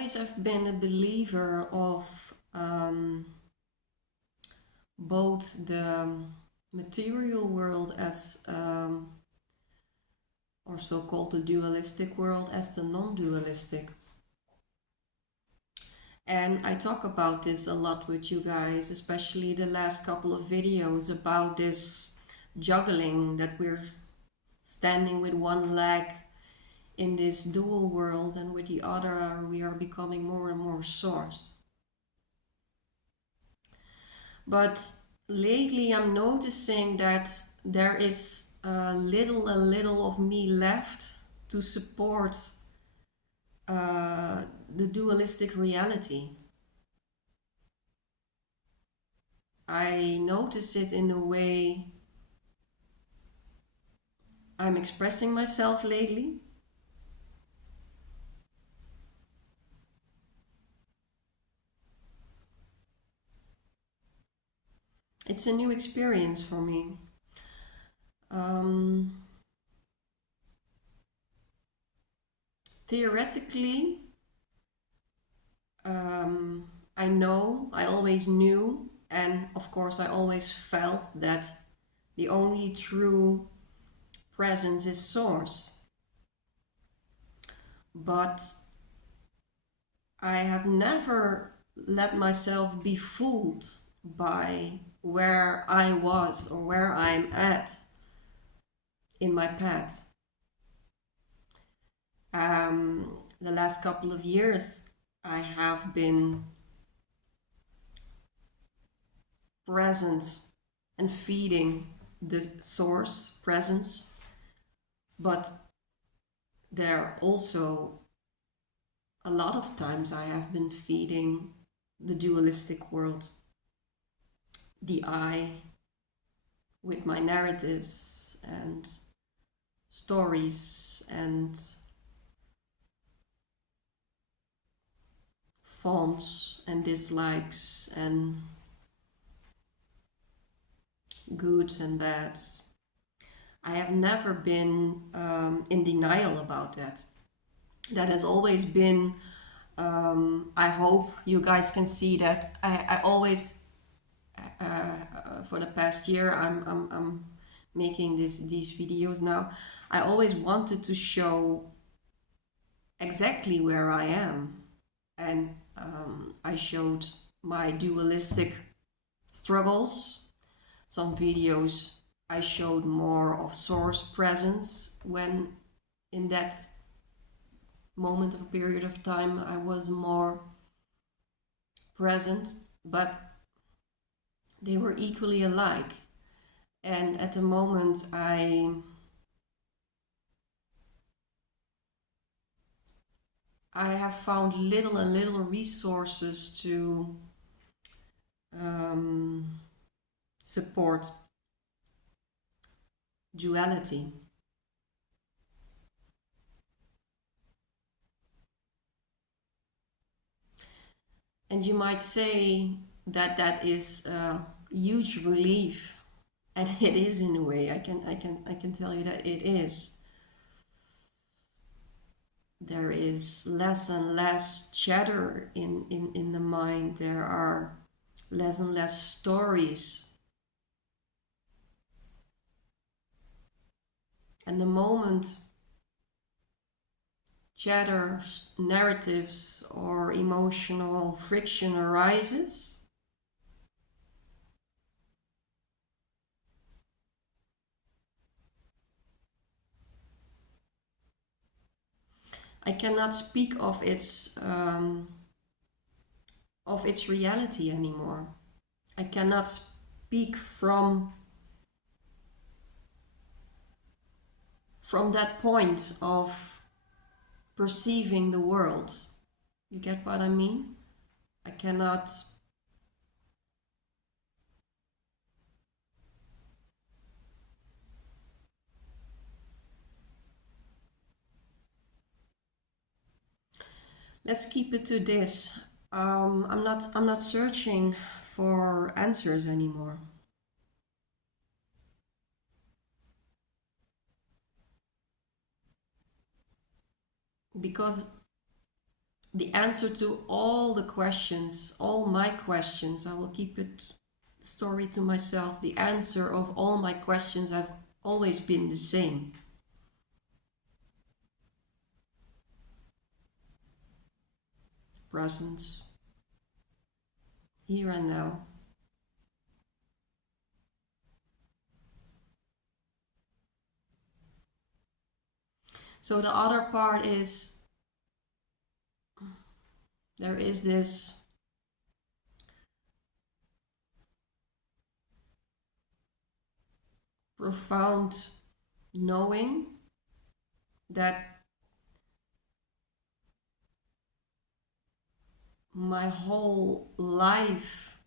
always have been a believer of both the material world as, or so-called the dualistic world, as the non-dualistic. And I talk about this a lot with you guys, especially the last couple of videos about this juggling, that we're standing with one leg in this dual world and with the other we are becoming more and more source. But lately I'm noticing that there is a little of me left to support the dualistic reality. I notice it in the way I'm expressing myself lately. It's a new experience for me. Theoretically, I always knew, and of course I always felt that the only true presence is source. But I have never let myself be fooled by where I was or where I'm at in my path. The last couple of years I have been present and feeding the source presence, but there are also a lot of times I have been feeding the dualistic world, the I, with my narratives and stories and fonts and dislikes and goods and bads. I have never been in denial about that. That has always been, I hope you guys can see that I always, for the past year, I'm making these videos now. I always wanted to show exactly where I am, and I showed my dualistic struggles. Some videos I showed more of source presence when in that moment of a period of time I was more present, but they were equally alike. And at the moment I have found little and little resources to support duality. And you might say that that is a huge relief, and it is in a way. I can tell you that it is. There is less and less chatter in the mind. There are less and less stories. And the moment chatter, narratives, or emotional friction arises, I cannot speak of its reality anymore. I cannot speak from that point of perceiving the world. You get what I mean? I cannot let's keep it to this. I'm not searching for answers anymore. Because the answer to all the questions, all my questions. I will keep it story to myself. The answer of all my questions have always been the same. Presence, here and now. So the other part is there is this profound knowing that my whole life,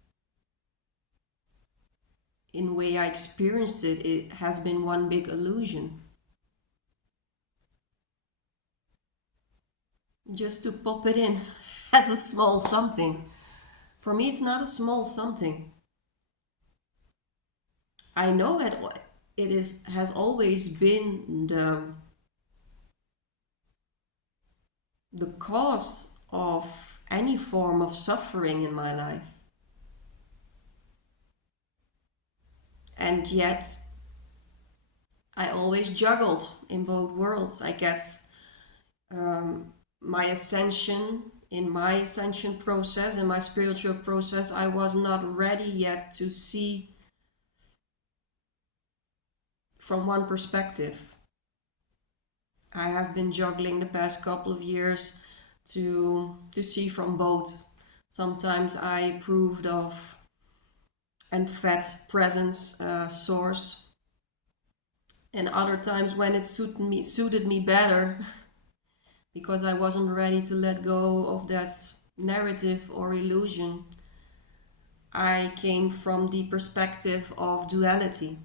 in way I experienced it, it has been one big illusion. Just to pop it in as a small something. For me, it's not a small something. I know that it is has always been the cause of any form of suffering in my life. And yet, I always juggled in both worlds. I guess my ascension, in my ascension process, in my spiritual process, I was not ready yet to see from one perspective. I have been juggling the past couple of years to see from both. Sometimes I approved of and fed presence source, and other times when it suited me better because I wasn't ready to let go of that narrative or illusion, I came from the perspective of duality.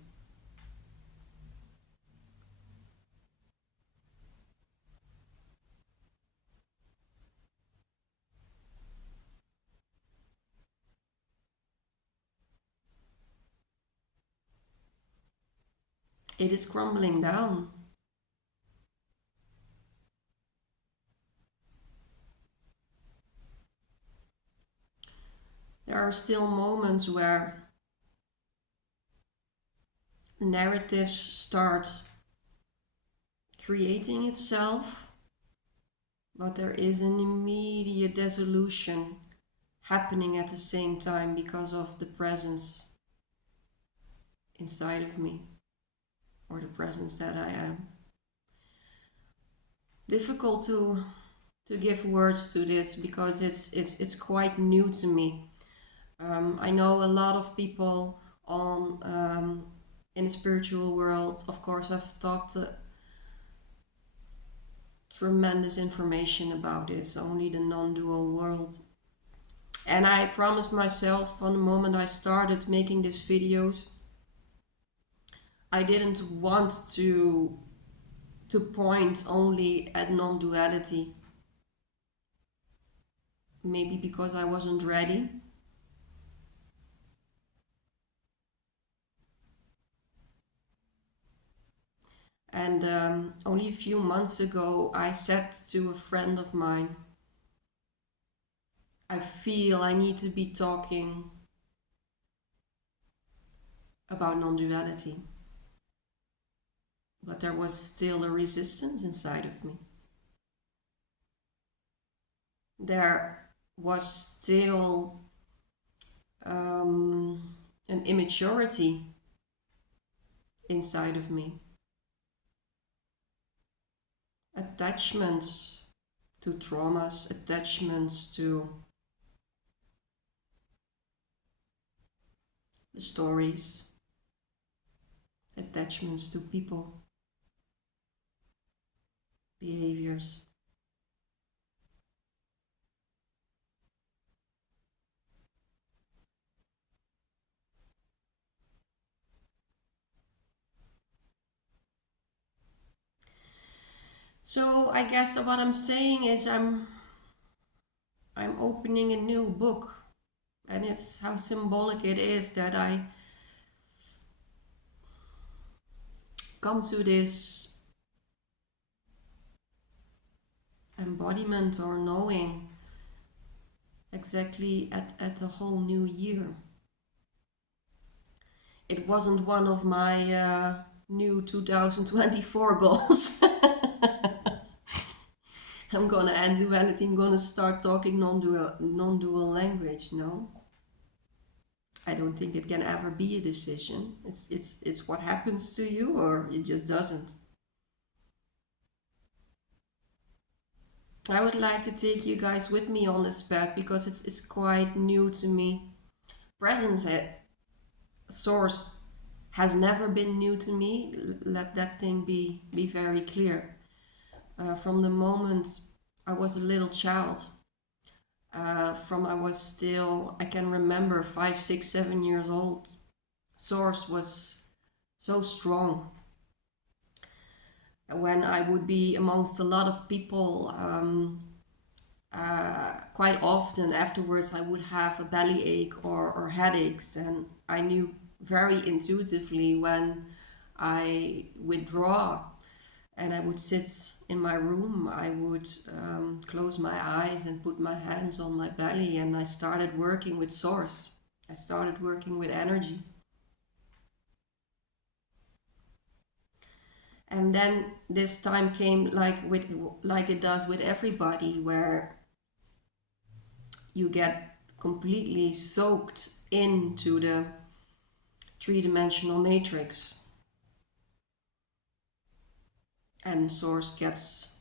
It is crumbling down. There are still moments where narrative starts creating itself, but there is an immediate dissolution happening at the same time because of the presence inside of me, or the presence that I am. Difficult to give words to this because it's quite new to me. I know a lot of people on in the spiritual world. Of course, I've talked tremendous information about this, only the non-dual world. And I promised myself from the moment I started making these videos, I didn't want to point only at non-duality. Maybe because I wasn't ready. And only a few months ago, I said to a friend of mine, I feel I need to be talking about non-duality. But there was still a resistance inside of me. There was still an immaturity inside of me. Attachments to traumas, attachments to the stories, attachments to people, behaviors. So I guess what I'm saying is I'm opening a new book, and it's how symbolic it is that I come to this embodiment or knowing exactly at a whole new year. It wasn't one of my new 2024 goals. I'm gonna end duality, I'm gonna start talking non-dual language. No, I don't think it can ever be a decision. It's what happens to you, or it just doesn't. I would like to take you guys with me on this path because it's quite new to me. Presence source has never been new to me. Let that thing be very clear. From the moment I was a little child, from I was still, I can remember 5, 6, 7 years old, source was so strong. When I would be amongst a lot of people, quite often afterwards I would have a bellyache or headaches, and I knew very intuitively when I withdraw and I would sit in my room, I would close my eyes and put my hands on my belly, and I started working with source. I started working with energy. And then this time came like it does with everybody, where you get completely soaked into the three-dimensional matrix, and source gets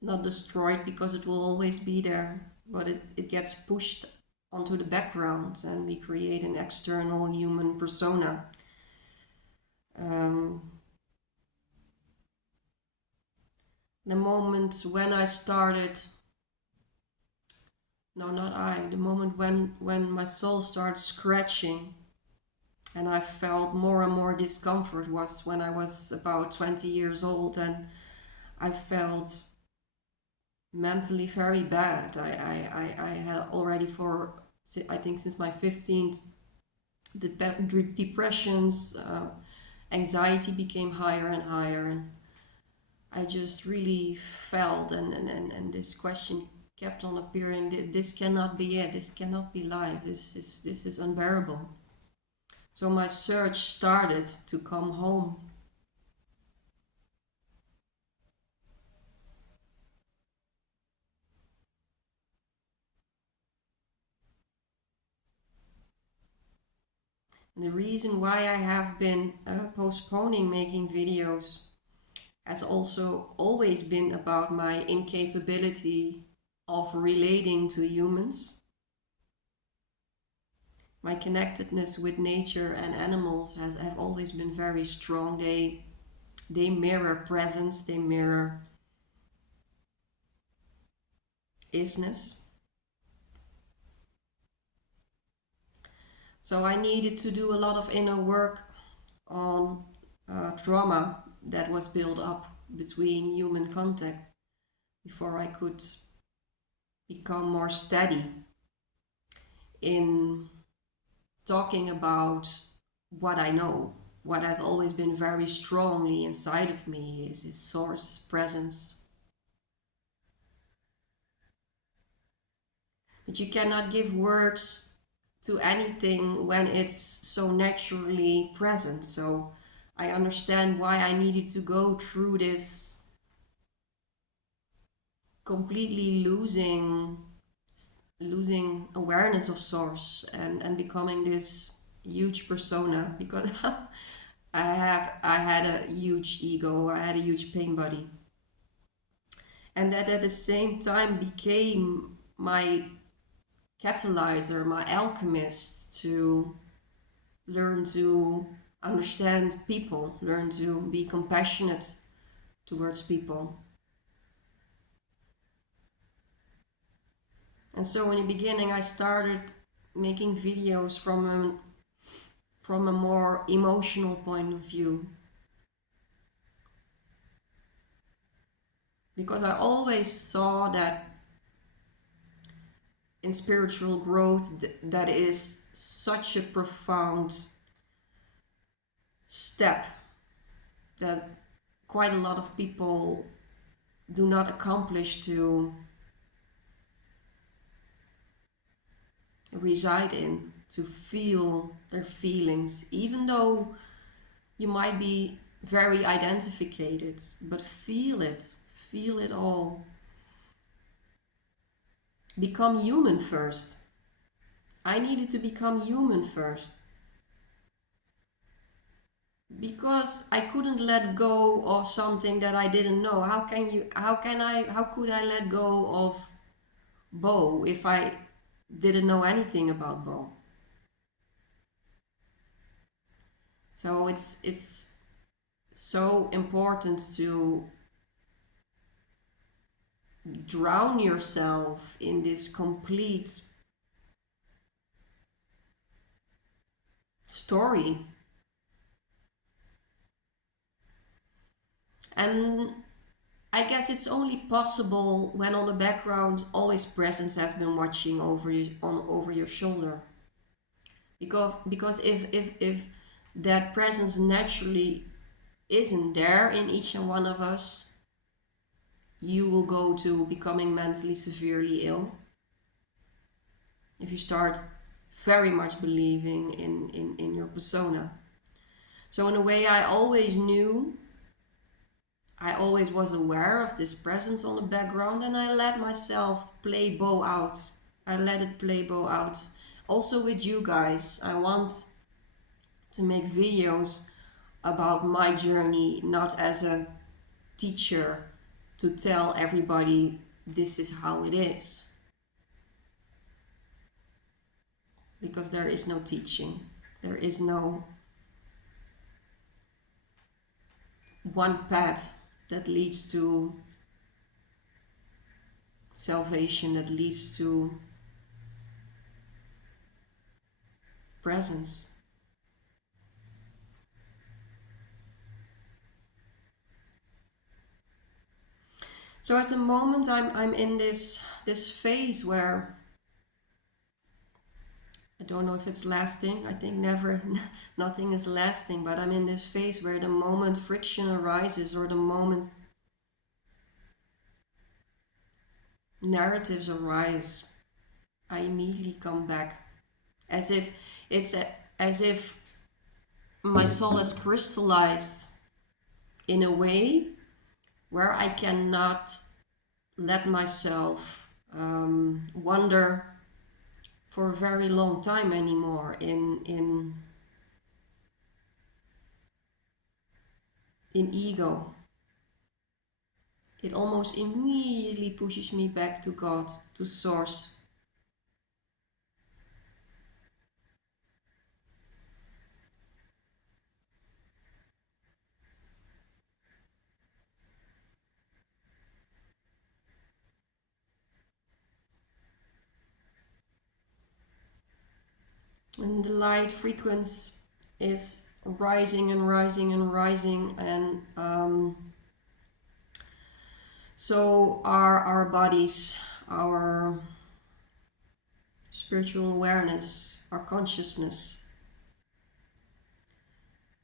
not destroyed because it will always be there, but it gets pushed onto the background, and we create an external human persona. Um, the moment when I started, no, not I, the moment when my soul started scratching and I felt more and more discomfort was when I was about 20 years old, and I felt mentally very bad. I had already for, I think, since my 15th, the depressions, anxiety became higher and higher, and I just really felt, and this question kept on appearing, this cannot be it, this cannot be life, this is unbearable. So my search started to come home. And the reason why I have been postponing making videos has also always been about my incapability of relating to humans. My connectedness with nature and animals have always been very strong. They mirror presence, they mirror isness. So I needed to do a lot of inner work on trauma that was built up between human contact before I could become more steady in talking about what I know. What has always been very strongly inside of me is source presence. But you cannot give words to anything when it's so naturally present. So I understand why I needed to go through this completely losing awareness of source, and becoming this huge persona, because I had a huge ego, I had a huge pain body, and that at the same time became my catalyzer, my alchemist, to learn to understand people, learn to be compassionate towards people. And so in the beginning I started making videos from a more emotional point of view, because I always saw that in spiritual growth that is such a profound step that quite a lot of people do not accomplish to reside in, to feel their feelings, even though you might be very identified, but feel it all. Become human first. I needed to become human first because I couldn't let go of something that I didn't know. How could I let go of Bo if I didn't know anything about Bo? So it's so important to drown yourself in this complete story. And I guess it's only possible when on the background always presence has been watching over your shoulder. Because if that presence naturally isn't there in each and one of us, you will go to becoming mentally severely ill. If you start very much believing in your persona. So in a way I always knew, I always was aware of this presence on the background, and I let myself play Bo out. I let it play Bo out. Also with you guys, I want to make videos about my journey, not as a teacher to tell everybody this is how it is. Because there is no teaching. There is no one path that leads to salvation, that leads to presence. So at the moment I'm in this phase where I don't know if it's lasting. I think never, nothing is lasting, but I'm in this phase where the moment friction arises or the moment narratives arise, I immediately come back, as if as if my soul has crystallized in a way where I cannot let myself wander for a very long time anymore in ego. It almost immediately pushes me back to God, to Source. And the light frequency is rising and rising and rising, and so are our bodies, our spiritual awareness, our consciousness.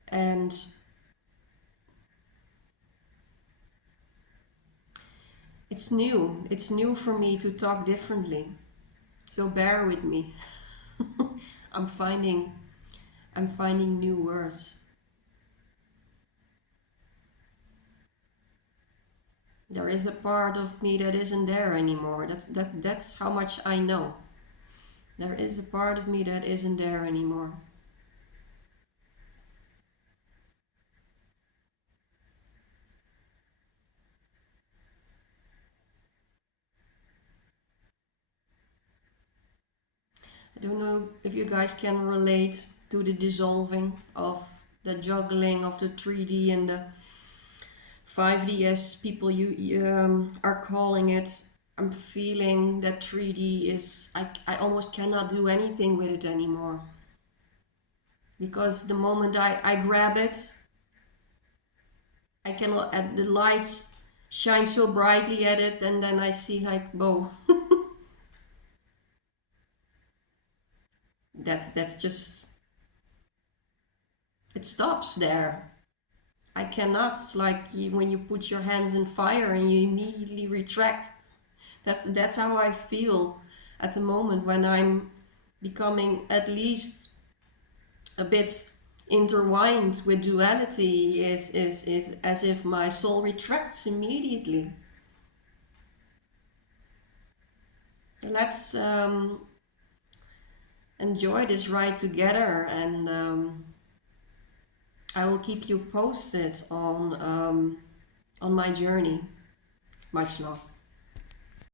And it's new for me to talk differently, so bear with me. I'm finding new words. There is a part of me that isn't there anymore. That's how much I know. There is a part of me that isn't there anymore. I don't know if you guys can relate to the dissolving of the juggling of the 3D and the 5D as people are calling it. I'm feeling that 3D is, I almost cannot do anything with it anymore. Because the moment I grab it, I cannot, the lights shine so brightly at it, and then I see like, whoa. That's just, it stops there. I cannot, like when you put your hands in fire and you immediately retract. That's how I feel at the moment when I'm becoming at least a bit intertwined with duality is as if my soul retracts immediately. Let's enjoy this ride together, and I will keep you posted on my journey. Much love.